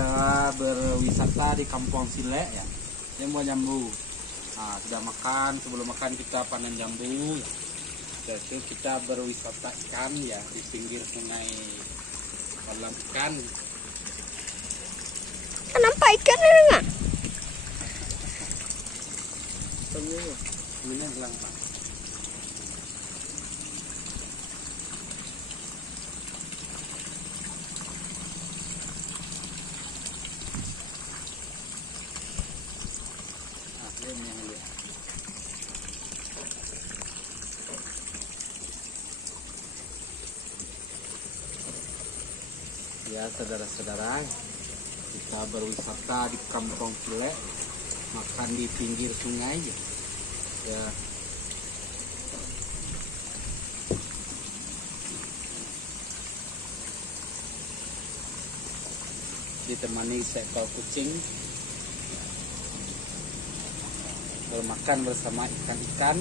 kita berwisata di Kampung Sile ya. Yang mau jambu. Nah, sudah makan, sebelum makan kita panen jambu. Ya. Setelah itu kita berwisata ikan ya di pinggir sungai kolam ikan. Nampak ikan enggak? Ini hilang Pak. Ya saudara-saudara, kita berwisata di Kampung Sile, makan di pinggir sungai ya. Ditemani seekor kucing, bermakan bersama ikan-ikan.